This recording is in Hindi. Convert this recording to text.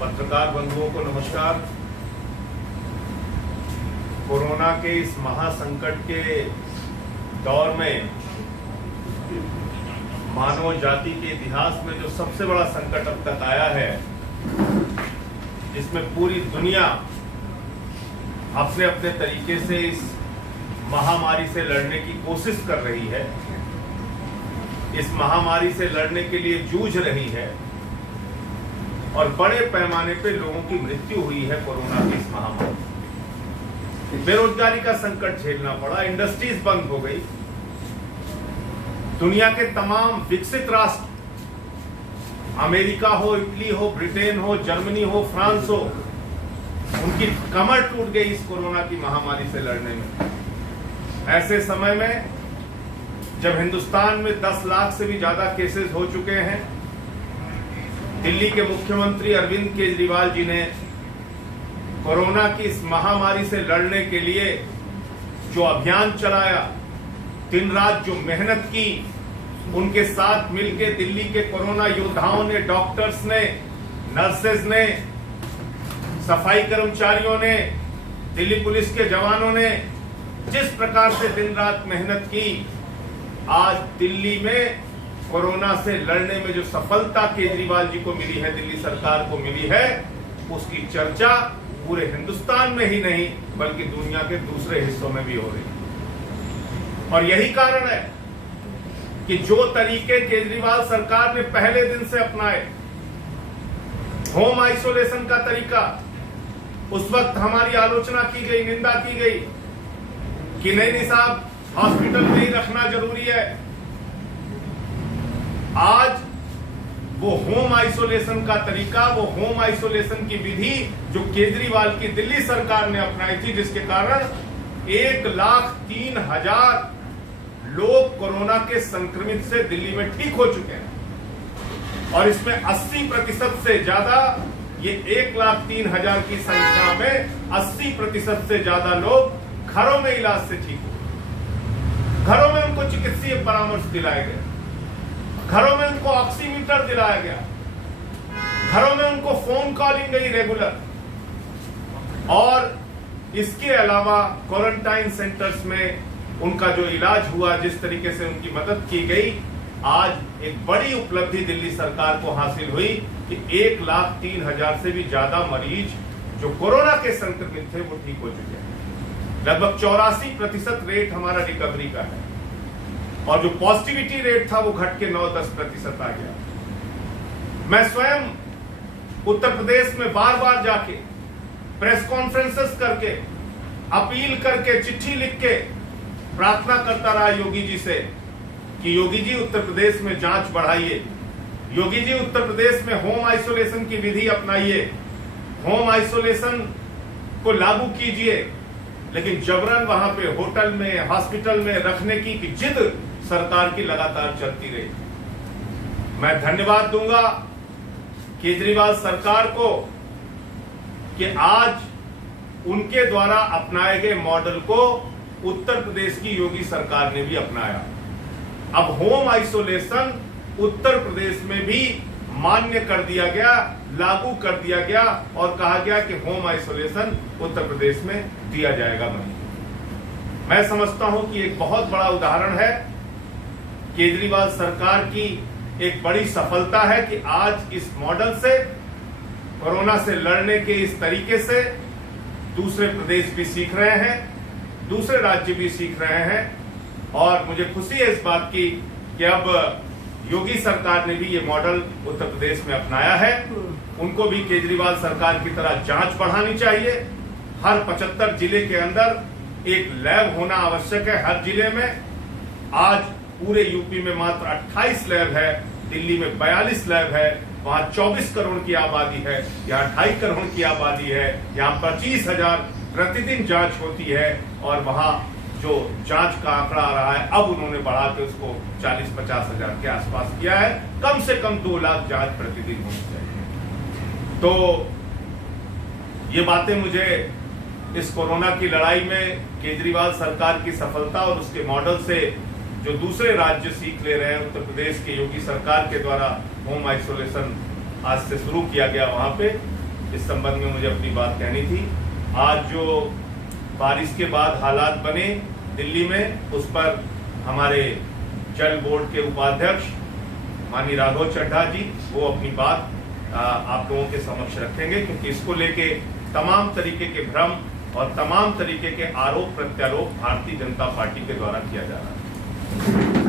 पत्रकार बंधुओं को नमस्कार। कोरोना के इस महासंकट के दौर में मानव जाति के इतिहास में जो सबसे बड़ा संकट अब तक आया है, जिसमें पूरी दुनिया अपने अपने तरीके से इस महामारी से लड़ने की कोशिश कर रही है, इस महामारी से लड़ने के लिए जूझ रही है और बड़े पैमाने पे लोगों की मृत्यु हुई है कोरोना की इस महामारी। बेरोजगारी का संकट झेलना पड़ा, इंडस्ट्रीज बंद हो गई। दुनिया के तमाम विकसित राष्ट्र, अमेरिका हो, इटली हो, ब्रिटेन हो, जर्मनी हो, फ्रांस हो, उनकी कमर टूट गई इस कोरोना की महामारी से लड़ने में। ऐसे समय में जब हिंदुस्तान में 10 लाख से भी ज्यादा केसेस हो चुके हैं, दिल्ली के मुख्यमंत्री अरविंद केजरीवाल जी ने कोरोना की इस महामारी से लड़ने के लिए जो अभियान चलाया, दिन रात जो मेहनत की, उनके साथ मिलकर दिल्ली के कोरोना योद्धाओं ने, डॉक्टर्स ने, नर्सेज ने, सफाई कर्मचारियों ने, दिल्ली पुलिस के जवानों ने जिस प्रकार से दिन रात मेहनत की, आज दिल्ली में कोरोना से लड़ने में जो सफलता केजरीवाल जी को मिली है, दिल्ली सरकार को मिली है, उसकी चर्चा पूरे हिंदुस्तान में ही नहीं बल्कि दुनिया के दूसरे हिस्सों में भी हो रही है। और यही कारण है कि जो तरीके केजरीवाल सरकार ने पहले दिन से अपनाए, होम आइसोलेशन का तरीका, उस वक्त हमारी आलोचना की गई, निंदा की गई कि नहीं साहब, हॉस्पिटल में ही रखना जरूरी है। आज वो होम आइसोलेशन का तरीका, वो होम आइसोलेशन की विधि जो केजरीवाल की दिल्ली सरकार ने अपनाई थी, जिसके कारण 1,03,000 लोग कोरोना के संक्रमित से दिल्ली में ठीक हो चुके हैं और इसमें 80% से ज्यादा, ये 1,03,000 की संख्या में 80% से ज्यादा लोग घरों में इलाज से ठीक हुए। घरों में उनको चिकित्सीय परामर्श दिलाए गए, घरों में उनको ऑक्सीमीटर दिलाया गया, घरों में उनको फोन कॉलिंग गई रेगुलर, और इसके अलावा क्वारंटाइन सेंटर्स में उनका जो इलाज हुआ, जिस तरीके से उनकी मदद की गई, आज एक बड़ी उपलब्धि दिल्ली सरकार को हासिल हुई कि 1,03,000 से भी ज्यादा मरीज जो कोरोना के संक्रमित थे वो ठीक हो चुके हैं। लगभग 84% रेट हमारा रिकवरी का है और जो पॉजिटिविटी रेट था वो घट के 9-10% आ गया। मैं स्वयं उत्तर प्रदेश में बार बार जाके प्रेस कॉन्फ्रेंसेस करके, अपील करके, चिट्ठी लिख के प्रार्थना करता रहा योगी जी से कि योगी जी उत्तर प्रदेश में जांच बढ़ाइए, योगी जी उत्तर प्रदेश में होम आइसोलेशन की विधि अपनाइए, होम आइसोलेशन को लागू कीजिए। लेकिन जबरन वहां पे होटल में, हॉस्पिटल में रखने की जिद सरकार की लगातार चलती रही। मैं धन्यवाद दूंगा केजरीवाल सरकार को कि आज उनके द्वारा अपनाए गए मॉडल को उत्तर प्रदेश की योगी सरकार ने भी अपनाया। अब होम आइसोलेशन उत्तर प्रदेश में भी मान्य कर दिया गया, लागू कर दिया गया और कहा गया कि होम आइसोलेशन उत्तर प्रदेश में दिया जाएगा। मैं समझता हूं कि एक बहुत बड़ा उदाहरण है, केजरीवाल सरकार की एक बड़ी सफलता है कि आज इस मॉडल से, कोरोना से लड़ने के इस तरीके से दूसरे प्रदेश भी सीख रहे हैं, दूसरे राज्य भी सीख रहे हैं। और मुझे खुशी है इस बात की कि अब योगी सरकार ने भी ये मॉडल उत्तर प्रदेश में अपनाया है। उनको भी केजरीवाल सरकार की तरह जांच बढ़ानी चाहिए। हर 75 जिले के अंदर एक लैब होना आवश्यक है, हर जिले में। आज पूरे यूपी में मात्र 28 लैब है, दिल्ली में 42 लैब है, वहां 24 करोड़ की आबादी है, यहाँ 2.5 करोड़ की आबादी है, यहाँ 25,000 प्रतिदिन जांच होती है और वहां जो जांच का आंकड़ा आ रहा है, अब उन्होंने बढ़ा के उसको 40-50 हजार के आसपास किया है। कम से कम 2 लाख जांच प्रतिदिन होनी चाहिए। तो ये बातें मुझे इस कोरोना की लड़ाई में केजरीवाल सरकार की सफलता और उसके मॉडल से जो दूसरे राज्य सीख ले रहे हैं, उत्तर प्रदेश के योगी सरकार के द्वारा होम आइसोलेशन आज से शुरू किया गया, वहां पे इस संबंध में मुझे अपनी बात कहनी थी। आज जो बारिश के बाद हालात बने दिल्ली में, उस पर हमारे जल बोर्ड के उपाध्यक्ष माननीय राघव चड्ढा जी वो अपनी बात आप लोगों के समक्ष रखेंगे, क्योंकि इसको लेके तमाम तरीके के भ्रम और तमाम तरीके के आरोप प्रत्यारोप भारतीय जनता पार्टी के द्वारा किया जा रहा है।